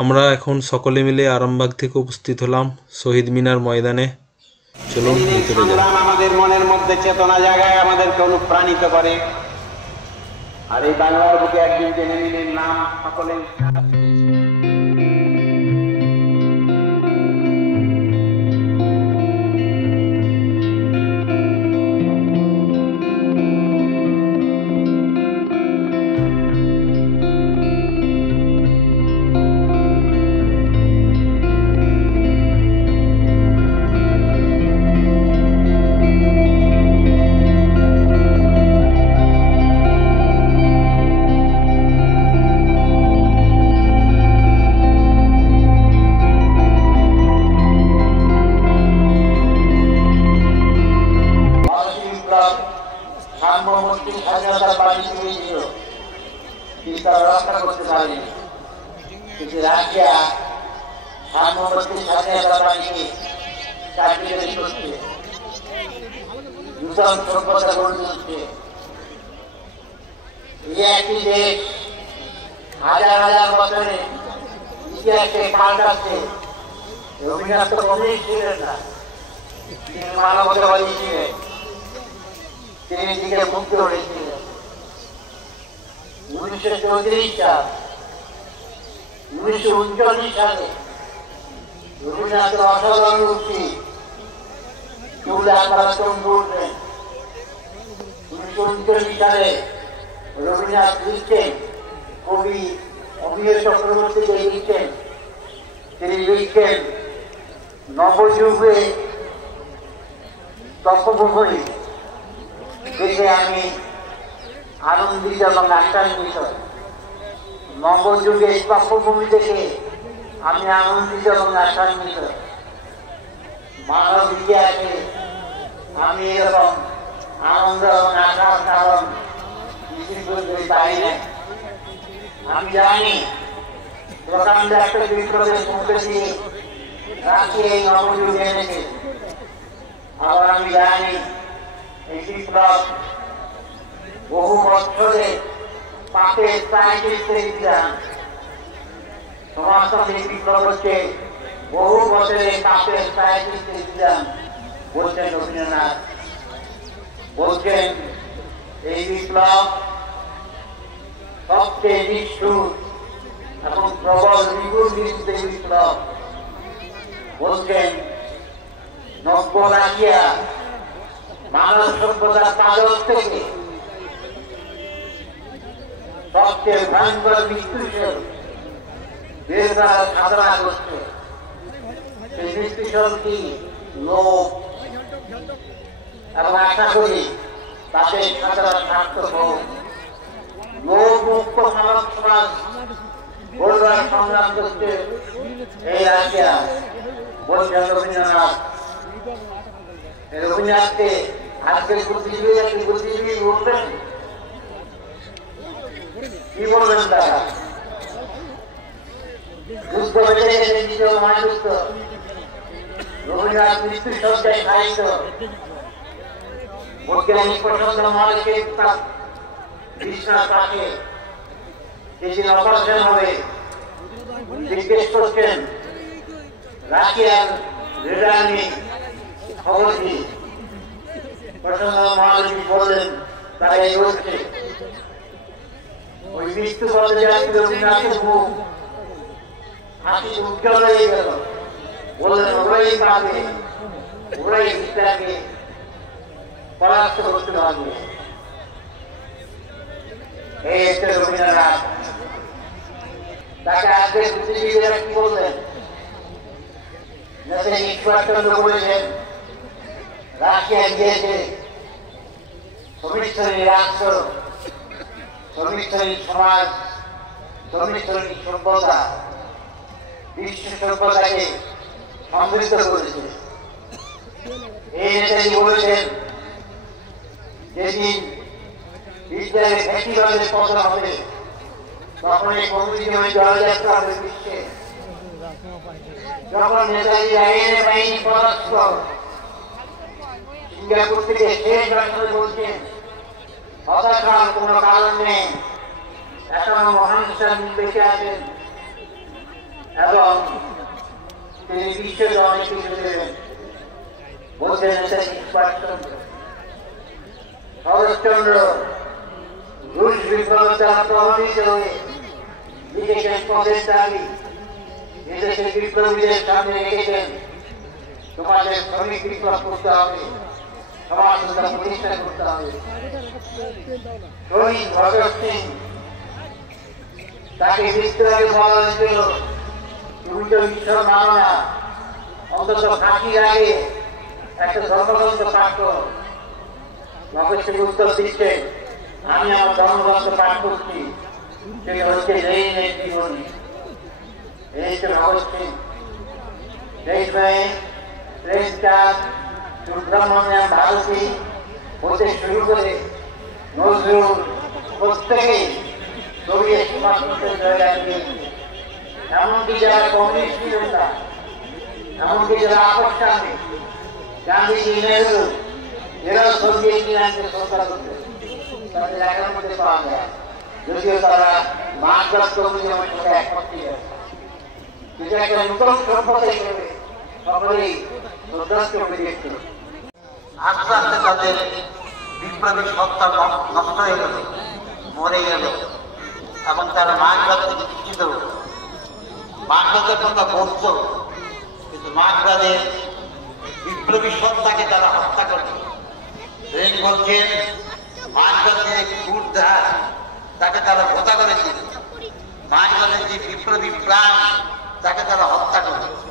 আমরা এখন সকলে মিলে আরামবাগ থেকে উপস্থিত হলাম শহীদ মিনার ময়দানে। চলুন ভিতরে যাই। আমাদের মনের মধ্যে চেতনা জায়গায় আমাদেরকে অনুপ্রাণিত করে। আর এই বাংলার বুকে একদিন জেনে নিলেন নাম সকলে। রক্ষা করতে পারেনি, কিন্তু রাশিয়া সাম্যবর্তী স্বাধীনতা বাহিনী কার্যকরী করছে, নূতন সভ্যতা গড়ে তুলছে। এই একটি দেশ হাজার হাজার বছরে ইতিহাসকে পাল্টাচ্ছে। রবীন্দ্রনাথ তো কমেই ছিলেন না, তিনি মানবতাবাদী ছিলেন, তিনি দিকে মুক্ত হয়েছিলেন। 1934 সাল 1939 সালে রবীন্দ্রনাথের অসাধারণ উক্তি তুলে আপনারা চমকে উঠবেন। 1939 সালে রবীন্দ্রনাথ লিখছেন, কবি অমিয় চক্রবর্তীকে লিখছেন, তিনি লিখছেন নবযুগে তপভূমি দেখে আমি আনন্দিত এবং আশান্বিত। নবযুগে তপভূমি দেখে আমি আনন্দিত এবং আশান্বিত। মানব ইতিহাসে আমি এরকম আনন্দ এবং আশার কারণ পাই না। আমি জানি প্রকাণ্ড একটা বিপ্লবের মধ্যে দিয়ে রাশিয়া এই নবযুগে এনেছে। আবার আমি জানি এই বিপ্লব বহু বছরে পাপের প্রায়শ্চিত্তের বিধান। সমাজতন্ত্রের বিপ্লব হচ্ছে বহু বছরে পাপের প্রায়শ্চিত্তের বিধান বলছেন রবীন্দ্রনাথ। বলছেন এই বিপ্লব সবচেয়ে নিষ্ঠুর এবং প্রবল বিপুল বিরুদ্ধে বিপ্লব। বলছেন নব্য রাশিয়া মানব সভ্যতার পাদক থেকে সবচেয়ে ভয়ঙ্কর মৃত্যুশোল বের করার সাধনা করছে। সেই মৃত্যুশোল কি? লোভ। এবং আশা করি তাদের সাধনা সার্থক হোক। লোভ মুক্ত মানব সমাজ গড়বার সংগ্রাম করছে এই রাশিয়া, বলছেন রবীন্দ্রনাথ। রবীন্দ্রনাথকে আজকের বুদ্ধিজীবী বলবেন, কি বলবেন তারা? যুদ্ধ বেড়ে গেছে, নিজেও মানযুক্ত। রবীন্দ্রনাথ মৃত্যু সজ্জায় খাইত। বৈজ্ঞানিক প্রসন্ন মহালকে বিশ্বনাথ পাশে যেদিন অপারেশন হবে জিজ্ঞেস করছেন রাশিয়ার রেডার নিয়ে খবর কি? প্রসন্ন মহালকি বললেন তারা এগোচ্ছে। ওই মৃত্যু পথে যাচ্ছিল রবীন্দ্রনাথের মুখ হাসি উজ্জ্বল হয়ে গেল। বললেন ওরাই পাবে, ওরাই বিদ্যাকে পরাস্ত করতে পারবে। এই হচ্ছে রবীন্দ্রনাথ। তাকে আজকে বুদ্ধিজীবীরা কি বললেন? ঈশ্বরচন্দ্র বলেছেন রাশিয়া গিয়েছে শ্রমিক শ্রেণী রাষ্ট্র, শ্রমিক শ্রেণীর সমাজ, শ্রমিক শ্রেণীর সভ্যতা, বিশ্ব সভ্যতাকে সমৃদ্ধ করেছে। এই নেতাজি বলেছেন যেদিন বিদ্যালয়ে ফ্যাসিবাদের পতন হবে তখন এই কমিউনিজমের জয়যাত্রা হবে বিশ্বে। যখন নেতাজি আইনের বাহিনী পরাস্ত সিঙ্গাপুর থেকে শেষ ভাষণে বলছেন হতাশার কোন কারণ নেই, এখনো মহান স্বামী বেঁচে আছেন, এবং তিনি বিশ্বকে অনেক কিছু দেবেন। বলছেন ঈশ্বরচন্দ্র, শরৎচন্দ্র রুশ বিপ্লবের দ্বারা প্রভাবিত হয়ে লিখেছেন পথের দাবি। এদেশের বিপ্লবীদের সামনে রেখেছেন তোমাদের শ্রমিক বিপ্লব করতে হবে, সমাজ প্রতিষ্ঠা করতে হবে। শহীদ ভগৎ সিং, তাকে বিদ্রোহে বলা হয়েছিল তুমি তো ঈশ্বর মানো না, অন্তত ফাঁসির আগে একটা ধর্মগ্রন্থ পাঠ করো। ভগৎ সিং উত্তর দিচ্ছে আমি আমার ধর্মগ্রন্থ পাঠ করছি, সেটা হচ্ছে লেনিনের জীবনী। এই তো ভগৎ সিং। প্রেমচাঁদ, সুব্রমণ্যম ভারতী হতে শুরু করে নজরুল প্রত্যেকেই সোভিয়েত সমাজতন্ত্রের জয়গান দিয়েছে। এমনকি যারা কমিউনিস্ট ছিল না, এমনকি যারা আপসকামী, গান্ধীজি, নেহরু, এরাও সোভিয়েত ইউনিয়নকে শ্রদ্ধা করতে তাদের লেখার মধ্যে পাওয়া যায়। যদিও তারা মার্ক্সবাদ কমিউনিজমের সাথে একমত ছিল, কিন্তু একটা নতুন সভ্যতা হিসেবে সকলেই শ্রদ্ধাকে দেখছিল। আস্তে আস্তে তাদের বিপ্লবী সত্তা নষ্ট হয়ে গেল, মরে গেল এবং তারা মার্ক্সবাদ থেকে শিক্ষিত হল। মার্ক্সবাদের কথা বলত, কিন্তু মার্ক্সবাদের বিপ্লবী সত্তাকে তারা হত্যা করত। লেনিন বলছেন মার্ক্সবাদের ক্রুরধার তাকে তারা হত্যা করেছিল, মার্ক্সবাদের যে বিপ্লবী প্রাণ তাকে তারা হত্যা করেছে।